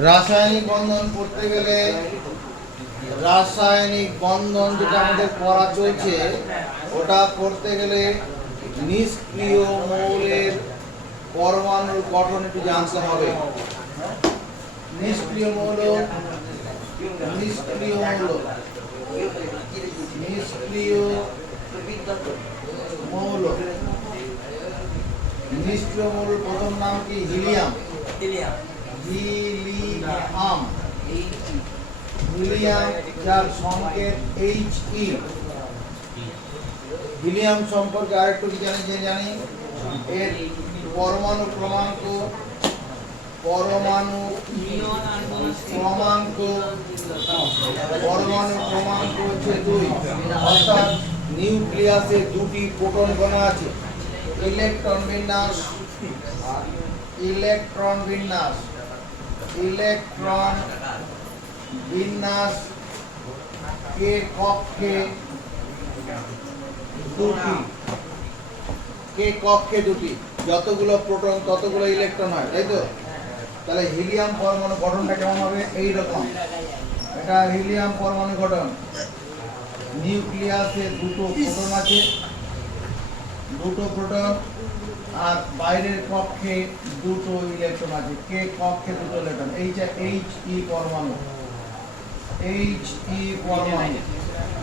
রাসায়নিক বন্ধন করতে গেলে রাসায়নিক বন্ধন যেটা আমাদের পড়া চলছে ওটা করতে গেলে নিষ্ক্রিয় মৌলের পরমাণুর গঠন একটু জানতে হবে। নিষ্ক্রিয় মৌল নিষ্ক্রিয় মৌল নিষ্ক্রিয় মৌল নিষ্ক্রিয় মৌলের প্রথম নাম কি? হিলিয়াম। হিলিয়াম হিলিয়াম যার সংকেত He। হিলিয়াম সম্পর্কে আরেকটু কি জানি এর পরমাণু ক্রমাঙ্ক হচ্ছে 2। অর্থাৎ নিউক্লিয়াসে দুটি প্রোটন কণা আছে। ইলেকট্রন বিন্যাস কে কক্ষে দুটি। যতগুলো প্রোটন ততগুলো ইলেকট্রন হয়, তাই তো? তাহলে হিলিয়াম পরমাণু গঠনটা কেমন হবে? এইরকম। এটা হিলিয়াম পরমাণু গঠন। নিউক্লিয়াসে দুটো প্রোটন আছে, আর বাইরের কক্ষে দুটো ইলেকট্রন আছে। কে কক্ষে দুটো ইলেকট্রন। He পরমাণু।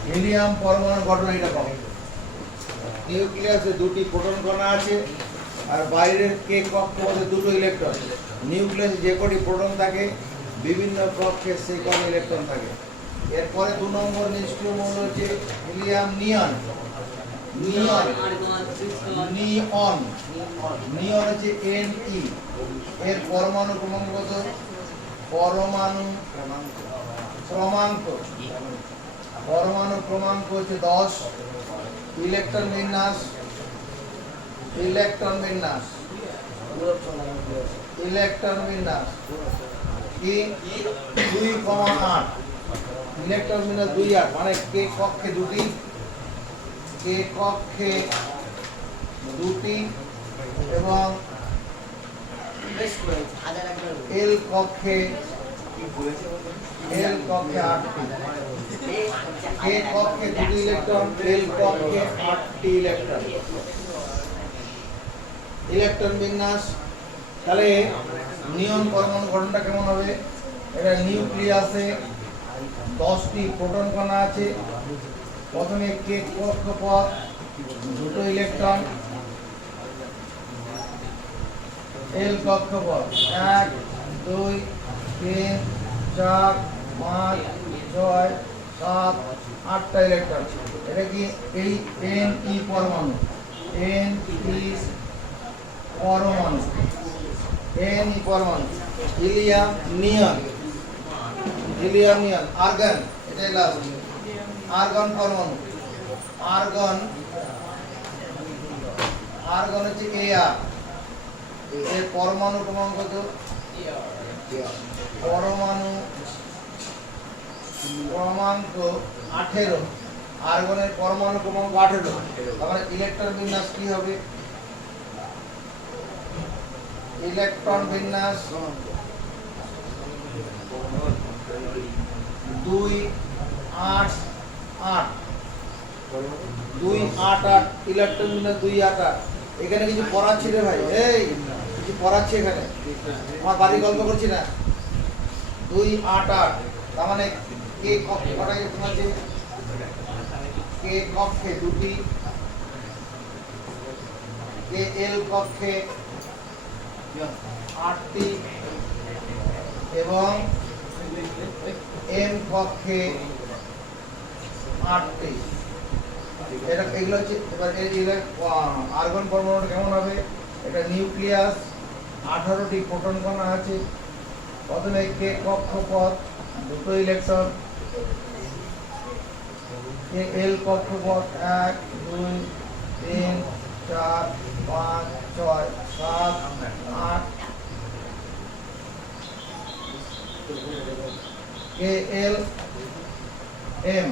হিলিয়াম পরমাণু গঠন এইরকম। নিউক্লিয়াসে দুটি প্রোটন কণা আছে আর বাইরের কে কক্ষে মধ্যে দুটো ইলেকট্রন। নিউক্লিয়াসে যে কটি প্রোটন থাকে বিভিন্ন কক্ষে সেই কটি ইলেকট্রন থাকে। এরপরে 2 নম্বর নিষ্ক্রিয় মৌল হচ্ছে হিলিয়াম নিয়ন। নিয়ন হচ্ছে Ne। এর পরমাণু ক্রমাঙ্ক কত? পরমাণু ক্রমাঙ্ক হচ্ছে 10। ইলেকট্রন বিন্যাস কি? 2,8। ইলেকট্রন বিন্যাস 2,8 মানে কে কক্ষে দুটি এবং এল কক্ষে 8টি। কে কক্ষে দুটি ইলেকট্রন, এল কক্ষে 8টি ইলেকট্রন। ইলেকট্রন বিন্যাস। তাহলে নিয়ন পরমাণু গঠনটা কেমন হবে? এটা নিউক্লিয়াসে 10টি প্রোটন কণা আছে। প্রথমে কে কক্ষপথ দুটো ইলেকট্রন, এল কক্ষপথ 1 2 3 4 5 6 7 8টা ইলেকট্রন। এটা কি? এই Ne পরমাণু। হিলিয়াম নিয়ন। আর্গন, এটাই লাস্ট। আর্গন পরমাণু। আর্গন হচ্ছে Ar। এর পরমাণু ক্রমাঙ্ক কত? পরমাণু ক্রমাঙ্ক 18। আর্গনের পরমাণু ক্রমাঙ্ক 18। তাহলে ইলেকট্রন বিন্যাস কি হবে? ইলেকট্রন বিন্যাস 2,8,8। 2,8,8 ইলেকট্রন বিন্যাস 2,8,8। এখানে কিছু পড়াচ্ছি রে ভাই, এই কিছু পড়াচ্ছি এখানে, আমার বাড়ি গল্প করছি না। 2,8,8 তার মানে কে কক্ষে কটা ইলেকট্রন আছে? কে কক্ষে দুটি, কে এল কক্ষে 8টি এবং এম কক্ষে 8টি। এগুলো হচ্ছে। এবার আর্গন পরমাণুটা কেমন হবে? এটা নিউক্লিয়াস 18টি প্রোটন কণা আছে। প্রথমে কে কক্ষপথ দুটো ইলেকট্রন, কে এল কক্ষপথ 1 2 3 4 5 6 7 8। কে এল এম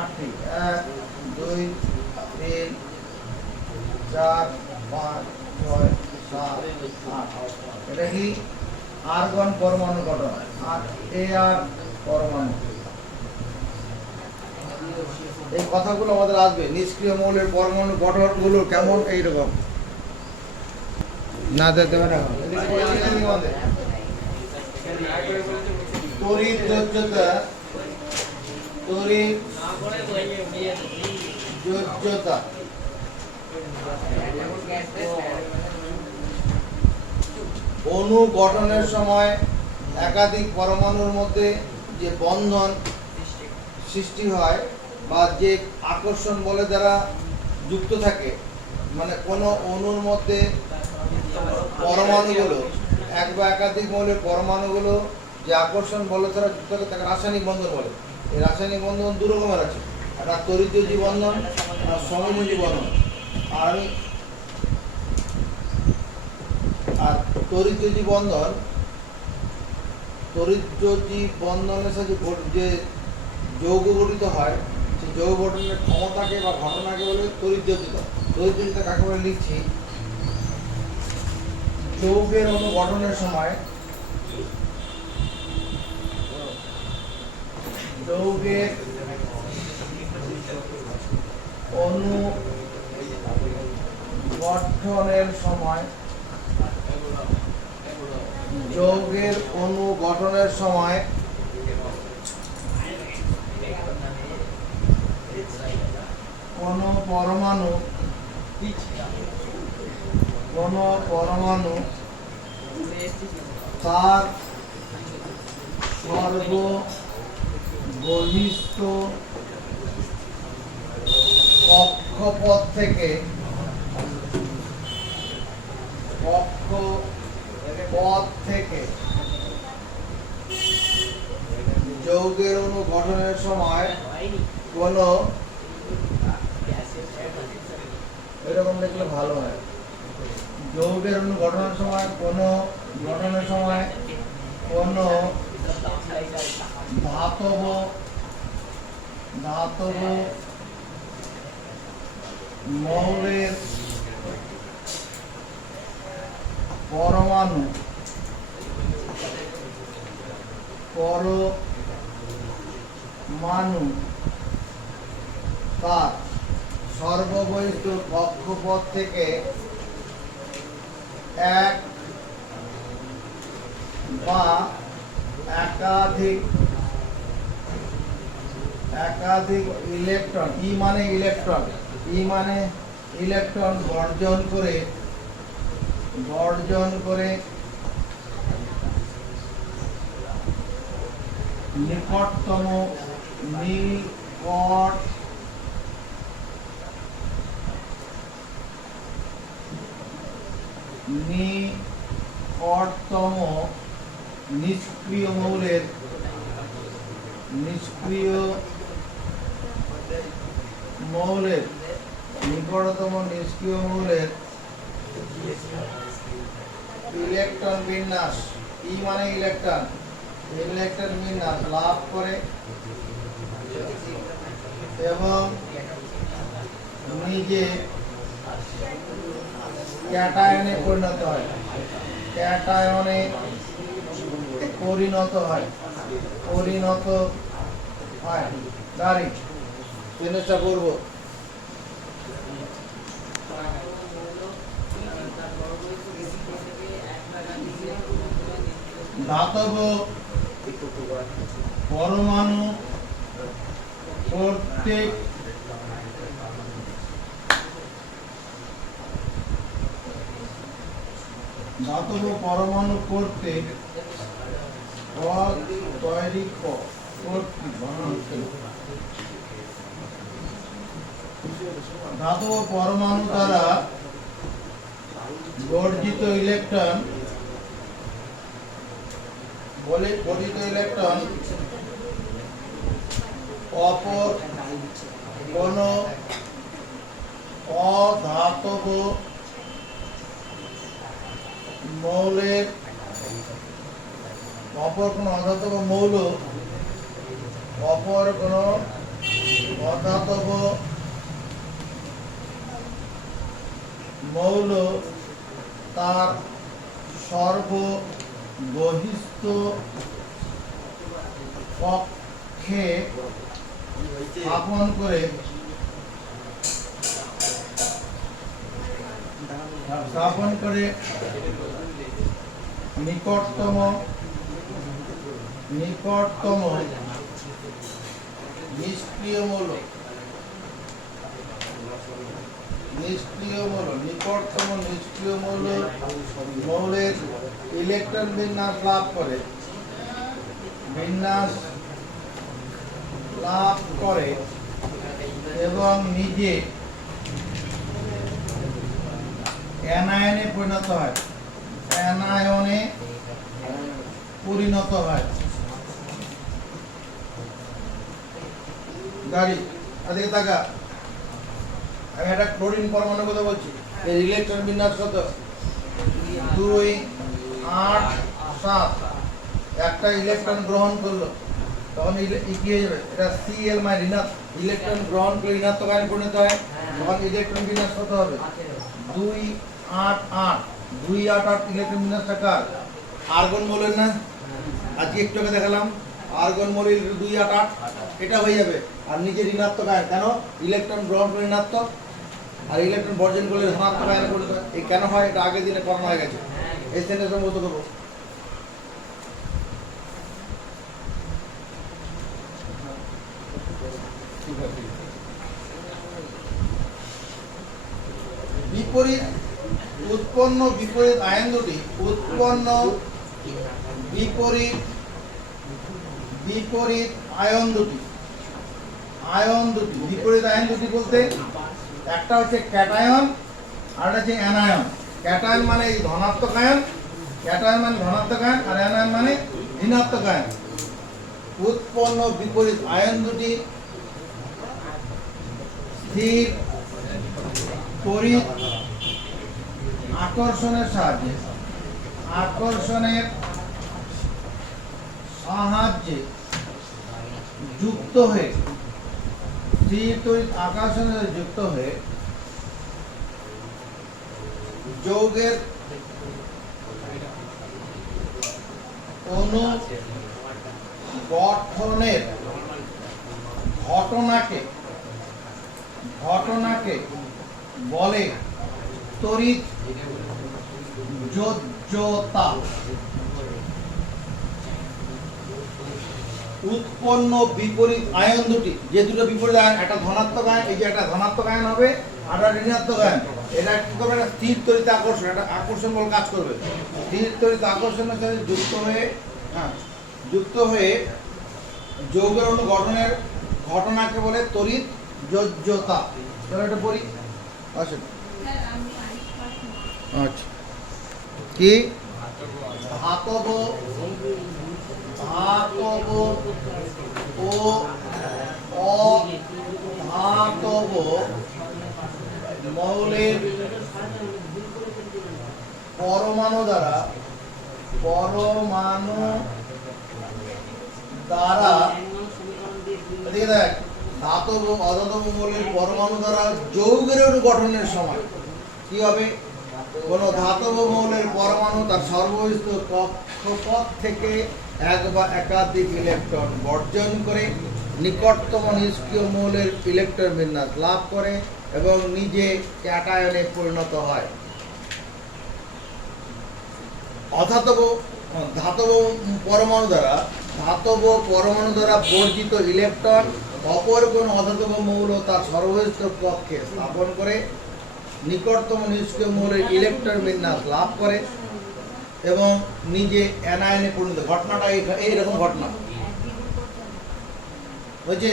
8টি 1 2 3 4 5 6 7 8। এটা কি? আর্গন পরমাণু গঠন, আর Ar পরমাণু। এই কথাগুলো আমাদের আসবে। নিষ্ক্রিয় মৌলের পরমাণু গঠনগুলো কেমন, এইরকম না দিতে পারে না। তড়িৎ যোজ্যতা, তড়িৎ যোজ্যতা অণু গঠনের সময় একাধিক পরমাণুর মধ্যে যে বন্ধন সৃষ্টি হয় বা যে আকর্ষণ বলে দ্বারা যুক্ত থাকে, মানে কোনো অণুর মধ্যে পরমাণুগুলো এক বা একাধিক মৌলের পরমাণুগুলো যে আকর্ষণ বলে দ্বারা যুক্ত থাকে তাকে রাসায়নিক বন্ধন বলে। এই রাসায়নিক বন্ধন দু রকমের আছে, একটা তড়িৎযোজী বন্ধন আর সমযোজী বন্ধন। আর তড়িৎযোজী বন্ধন, তড়িৎযোজী বন্ধনের সাথে যে যৌগ গঠিত হয়, সেই যৌগ গঠনের ক্ষমতাকে বা ঘটনাকে বলে তড়িৎযোজিতা। তড়িৎযোজিতা কাকে বলে লিখছি, যৌগের অণু গঠনের সময়, যৌগের অণু গঠনের সময়, যৌগের অণু গঠনের সময় কোন পরমাণু তার সর্ববহিঃস্থ কক্ষপথ থেকে যৌগের অণু গঠনের সময় কোন, এরকম লিখলে ভালো হয়, যৌগের অণু গঠনের সময় কোন ধাতব মৌলের পরমাণু তার সর্ববহিঃস্থ কক্ষপথ থেকে এক বা একাধিক ইলেকট্রন, ইলেকট্রন বর্জন করে নিকটতম নিষ্ক্রিয় মৌলের নিকটতম নিষ্ক্রিয় মৌলের ইলেকট্রন বিন্যাস, ইলেকট্রন বিন্যাস লাভ করে এবং নিজে ক্যাটায়নে পরিণত হয়। গাড়ি চেষ্টা করব। ধাতব পরমাণু কর্তৃক পদ তৈরি ধাতব পরমাণু দ্বারা গঠিত ইলেকট্রন অপর কোন অধাতব মৌল তার বহিস্থ কক্ষে স্থাপন করে নিকটতম নিষ্ক্রিয় মৌলের ইলেকট্রন বিন্যাস লাভ করে এবং নিজে অ্যানায়নে পরিণত হয় গাড়ি আদিকে তাকা। আমি একটা ক্লোরিন পরমাণুর কথা বলছি, এর ইলেকট্রন বিন্যাস কত? 2, 8, 7। একটা ইলেকট্রন গ্রহণ করলো, তখন কি হয়ে যাবে? এটা Cl ইলেকট্রন গ্রহণ করে ঋণাত্মক আয়নে পরিণত হয়, তখন ইলেকট্রন বিন্যাস কত হবে? 2, 8, 8। 2, 8, 8 ইলেকট্রন বিন্যাসটা কার? আর্গন মৌলের না? আজকে একটু আগে দেখালাম আর্গন মৌলের 2, 8, 8 এটা হয়ে যাবে। আর নিজে ঋণাত্মক আয়ন, কেন? ইলেকট্রন গ্রহণ করে ঋণাত্মক আর ইলেকট্রন বর্জন করলে ধনাত্মক আয়নে পরিণত হয়। এই কেন হয় এটা আগের দিনে করানো হয়ে গেছে। এই সেন্টেন্স আমি বলতে করবো। বিপরীত আয়ন দুটি বিপরীত আয়ন দুটি বলতে একটা হচ্ছে ক্যাটায়ন আর একটা হচ্ছে অ্যানায়ন। ক্যাটায়ন মানে এই ধনাত্মক আয়ন, আর অ্যানায়ন মানে ঋণাত্মক আয়ন। উৎপন্ন বিপরীত আয়ন দুটি স্থির তড়িৎ আকর্ষণের সাহায্যে যুক্ত হয়ে যৌগের অণু গঠনের ঘটনাকে বলে তড়িৎ যোজ্যতা। উৎপন্ন বিপরীত আয়ন দুটি, যে দুটো বিপরীত আয়ন, একটা ধনাত্মক আয়ন, এই যে একটা ধনাত্মক আয়ন হবে আর একটা ঋণাত্মক আয়ন, এটা কি করবে? একটা স্থির তড়িৎ আকর্ষণ, একটা আকর্ষণ বল কাজ করবে। স্থির তড়িৎ আকর্ষণের সাথে যুক্ত হয়ে যৌগের অণু গঠনের ঘটনাকে বলে তড়িৎ যোজ্যতা। চলো এটা পড়ি। আসেন। আচ্ছা, কি? ধাতব ও অধাতব মৌলের পরমাণু দ্বারা দেখ, ধাতব অধাতব মৌলের পরমাণু দ্বারা যৌগের অণু গঠনের সময় কি হবে? কোন ধাতব মৌলের পরমাণু তার সর্বস্থ কক্ষপথ থেকে এক বা একাধিক ইলেকট্রন বর্জন করে নিকটতম নিষ্ক্রিয় মৌলের ইলেকট্রন বিন্যাস লাভ করে এবং নিজে ক্যাটায়নে পরিণত হয়। ধাতব পরমাণু দ্বারা বর্জিত ইলেকট্রন অপর কোন অধাতব মৌল তার সর্বস্থ কক্ষে স্থাপন করে নিকটতম নিষ্ক্রিয় মৌলের ইলেকট্রন বিন্যাস লাভ করে এবং নিজে অ্যানায়নে পরিণত। ঘটনাটা এইরকম ঘটনা হয়েছে।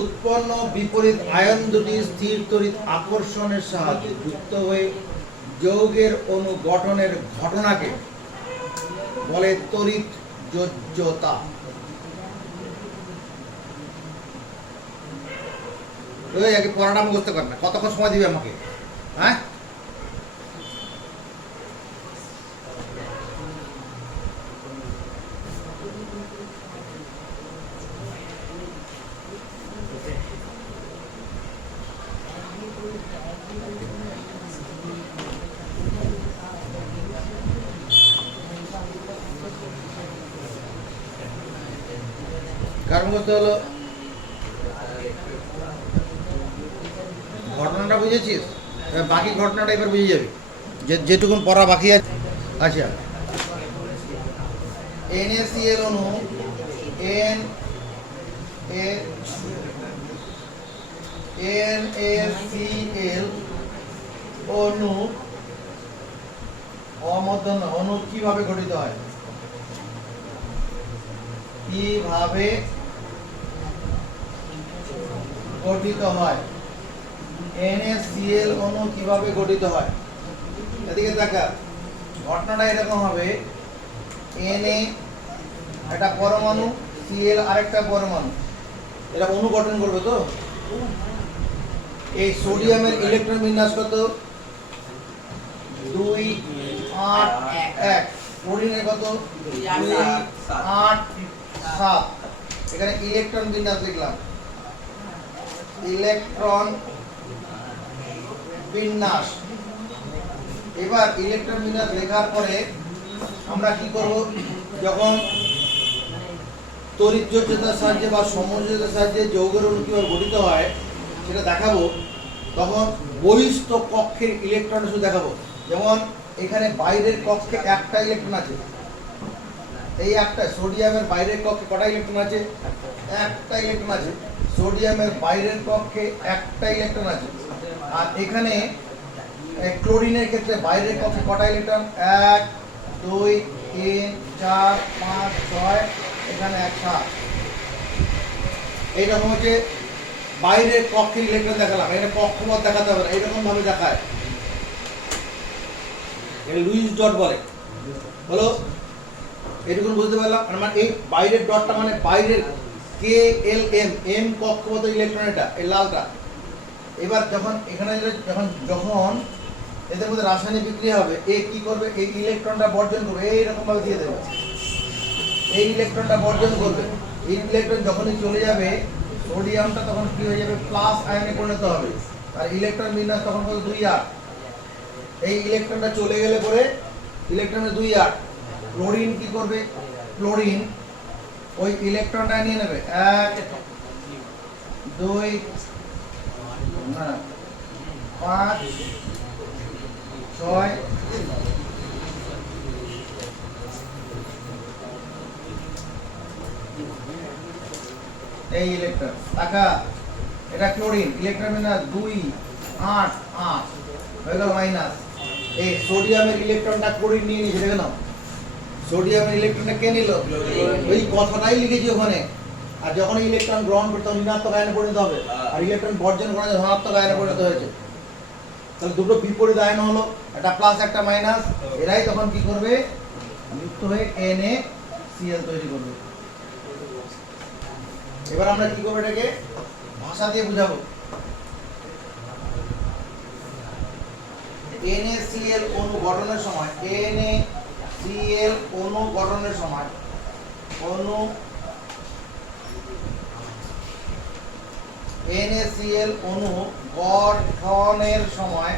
উৎপন্ন বিপরীত আয়ন দুটি স্থির তড়িৎ আকর্ষণের সাহায্যে যুক্ত হয়ে যৌগের অণু গঠনের ঘটনাকে বলে তড়িৎ যোজ্যতা। আগে পড়াটা আমি বুঝতে পারি না, কতক্ষণ সময় দিবে আমাকে? হ্যাঁ, কার মুখস্থ হলো? ঘটনাটা বুঝেছিস? এবার বাকি ঘটনাটা এবার বুঝে যাবি, যেটুকুন পড়া বাকি আছে। আচ্ছা, NaCl অণু NaCl অণু অমধ্যন্ন অণু কিভাবে গঠিত হয়? কিভাবে গঠিত হয়? NaCl অণু কিভাবে গঠিত হয়? এদিকে দেখা, ঘটনাটা এরকম হবে, Na একটা পরমাণু, Cl আরেকটা পরমাণু, এটা অণু গঠন করবে। তো এই সোডিয়ামের ইলেকট্রন বিন্যাস কত? 2 8 1। ক্লোরিনের কত? 2 8 7। এখানে ইলেকট্রন বিন্যাস লিখলাম, ইলেকট্রন বিন্যাস। এবার ইলেকট্রন বিন্যাস লেখার পরে আমরা কি করব? যখন তড়িৎযোজ্যতার সাহায্যে বা সমযোজ্যতার সাহায্যে যৌগের অণু কিভাবে গঠিত হয় সেটা দেখাবো, তখন বহিস্থ কক্ষের ইলেকট্রন শুধু দেখাবো। যেমন এখানে বাইরের কক্ষে একটা ইলেকট্রন আছে, এই একটা সোডিয়ামের বাইরের কক্ষে কটা ইলেকট্রন আছে? একটা ইলেকট্রন আছে। সোডিয়ামের বাইরের কক্ষে একটা ইলেকট্রন আছে। আর এখানে ক্লোরিনের ক্ষেত্রে বাইরের কক্ষে কটা ইলেকট্রন? 1 2 3 4 5 6, এখানে 1 7। এইরকম হচ্ছে বাইরের কক্ষের ইলেকট্রন দেখালাম। এখানে কক্ষপথ দেখাতে হবে না, এইরকম ভাবে দেখায়, এটা লুইস ডট বলে। হলো, এটুকুন বুঝতে পারলাম। মানে এই বাইরের ডটটা মানে বাইরের KLM, M কক্ষপথ ইলেকট্রন, এটা এই লালটা। এবার যখন এখানে যখন এদের মধ্যে রাসায়নিক বিক্রিয়া হবে, এ কি করবে? এই ইলেকট্রনটা বর্জন করবে, এইরকম ভাবে দিয়ে দেবে। এই ইলেকট্রনটা বর্জন করবে। এই ইলেকট্রন যখনই চলে যাবে, সোডিয়ামটা তখন কি হয়ে যাবে? প্লাস আয়নে পরিণত হবে। আর ইলেকট্রন বিন্যাস তখন কত? 2 8। এই ইলেকট্রনটা চলে গেলে পরে ইলেকট্রনে 2 8। ক্লোরিন কি করবে? ক্লোরিন ওই ইলেকট্রনটা নিয়ে নেবে, 1 2 5 6। এই ইলেকট্রন টাকা, এটা ক্লোরিন, ইলেকট্রন বিন্যাস 2 8 8 হয়ে গেল মাইনাস। এই সোডিয়ামের ইলেকট্রনটা ক্লোরিন নিয়ে নিয়েছে, দেখে নাও। সোডিয়ামের ইলেকট্রনটা কে নিল? ওই কথাটাই লিখেছি ওখানে। আর যখন ইলেকট্রন গ্রহণ করতে ঋণাত্মক আয়নে পরিণত হবে, আর ইলেকট্রন বর্জন করা ধনাত্মক আয়নে পরিণত হয়েছে। তাহলে দুটো বিপরীত আয়ন হলো, একটা প্লাস একটা মাইনাস। এরাই তখন কি করবে? যুক্ত হয়ে NaCl তৈরি করবে। এবার আমরা কি করবো? এটাকে ভাষা দিয়ে বুঝাবো। NaCl অণু গঠনের সময়, NaCl অণু গঠনের সময়, NaCl অণু গঠনের সময়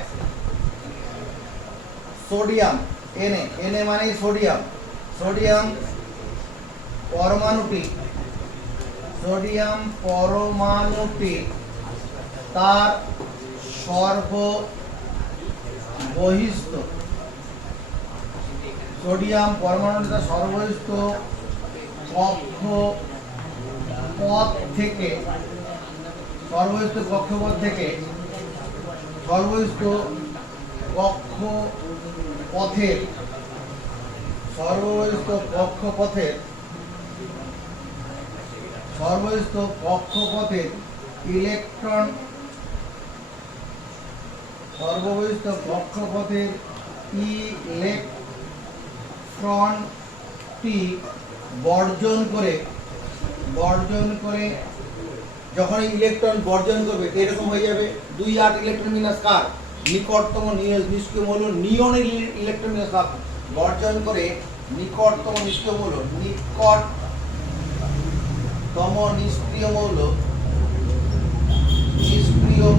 সোডিয়াম, Na মানে সোডিয়াম, সোডিয়াম পরমাণুটি তার সর্ববহিস্থ, সোডিয়াম পরমাণুটি তার সর্ববহিস্থ কক্ষপথ থেকে, সর্ববহিস্থ কক্ষপথের ইলেকট্রনটি বর্জন করে যখন ইলেকট্রন বর্জন করবে, এরকম হয়ে যাবে 2 8 ইলেকট্রন বিন্যাস কার? নিকটতম নিষ্ক্রিয় মৌল নিয়নের ইলেকট্রন বিন্যাস কার? বর্জন করে নিকটতম নিষ্ক্রিয়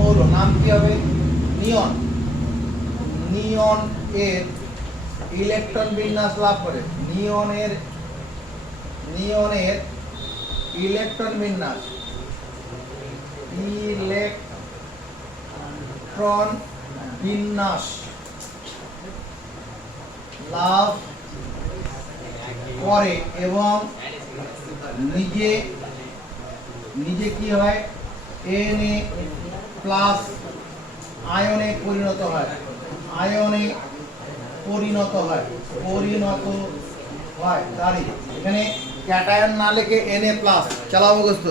মৌল নাম কি হবে? নিয়ন। নিয়ন এর ইলেকট্রন বিন্যাস লাভ করে, নিয়নের ইলেকট্রন বিন্যাস, ইলেকট্রন বিন্যাস লাভ করে এবং নিজে নিজে কি হয়, Na প্লাস আয়নে পরিণত হয়, আয়নে পরিণত হয়, দাঁড়ি এখানে ক্যাটায়ন না লিখে Na প্লাস চালাও মুখস্থ,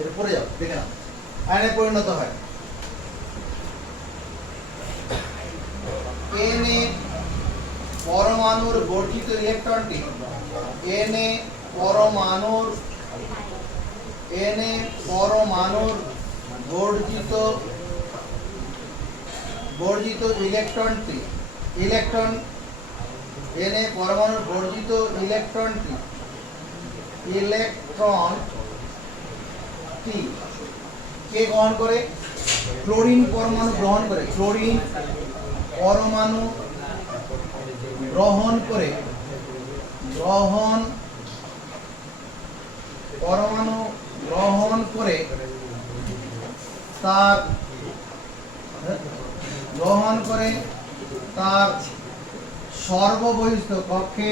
এর পরে যাও দেখে নাও, আয়নে পরিণত হয়। Na পরমাণুর বর্ধিত ইলেকট্রনটি, Na পরমাণুর বর্জিত ইলেকট্রনটি, Na পরমাণুর বর্জিত ইলেকট্রনটি কে গ্রহণ করে? ক্লোরিন পরমাণু গ্রহণ করে, ক্লোরিন পরমাণু গ্রহণ করে, পরমাণু গ্রহণ করে তার সর্ববহিষ্ঠ কক্ষে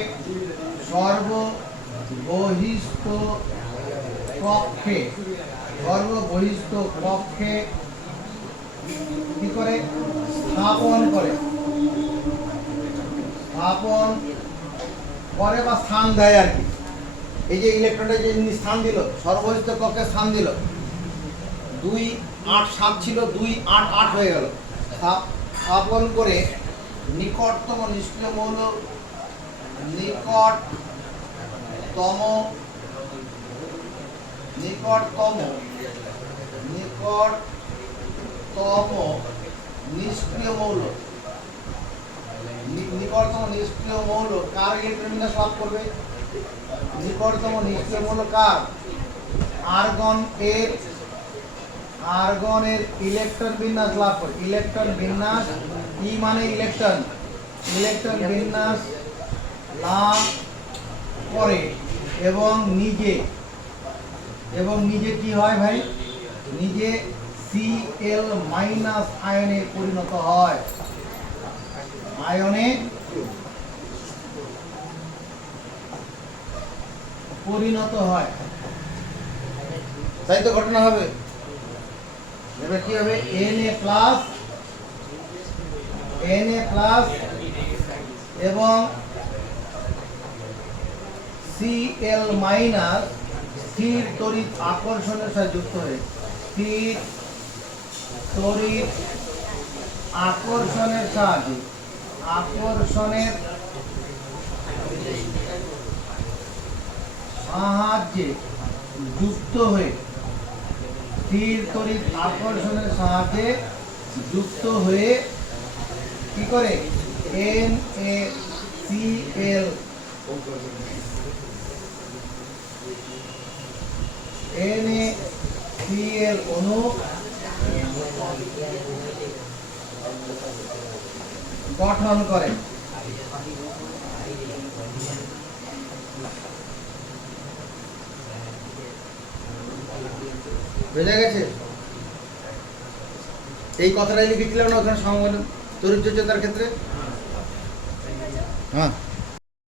কি করে? স্থাপন করে বা স্থান দেয় আর কি। এই যে ইলেকট্রনটা যে স্থান দিল, সর্ববহিষ্ঠ কক্ষে স্থান দিল, 2 8 7 ছিল, 2 8 8 হয়ে গেল। স্থাপন করে নিকটতম নিষ্ক্রিয় মৌল, নিকটতম নিষ্ক্রিয় মৌল, কার ইলেকট্রন বিন্যাস লাভ করবে? নিকটতম নিষ্ক্রিয় মৌল কার? আর্গনের ইলেকট্রন বিন্যাস লাভ করে। ইলেকট্রন বিন্যাস, ই মানে ইলেকট্রন বিন্যাস লাভ করে এবং নিজে কি হয় ভাই? নিজে Cl মাইনাস আয়নে পরিণত হয়, আয়নে পরিণত হয়। তাই তো ঘটনা হবে। এবার কি হবে? Na প্লাস এবং Cl মাইনাস স্থির তড়িৎ আকর্ষণের সাথে যুক্ত হয়ে, স্থির তড়িৎ আকর্ষণের সাহায্যে যুক্ত হয়ে, স্থির তড়িৎ আকর্ষণের সাহায্যে যুক্ত হয়ে কি করে? NaCl অণু গঠন করে। বুঝা গেছে? এই কথাটাই লিখেছিলাম না ওখানে, তড়িৎ যোজ্যতার ক্ষেত্রে। হ্যাঁ।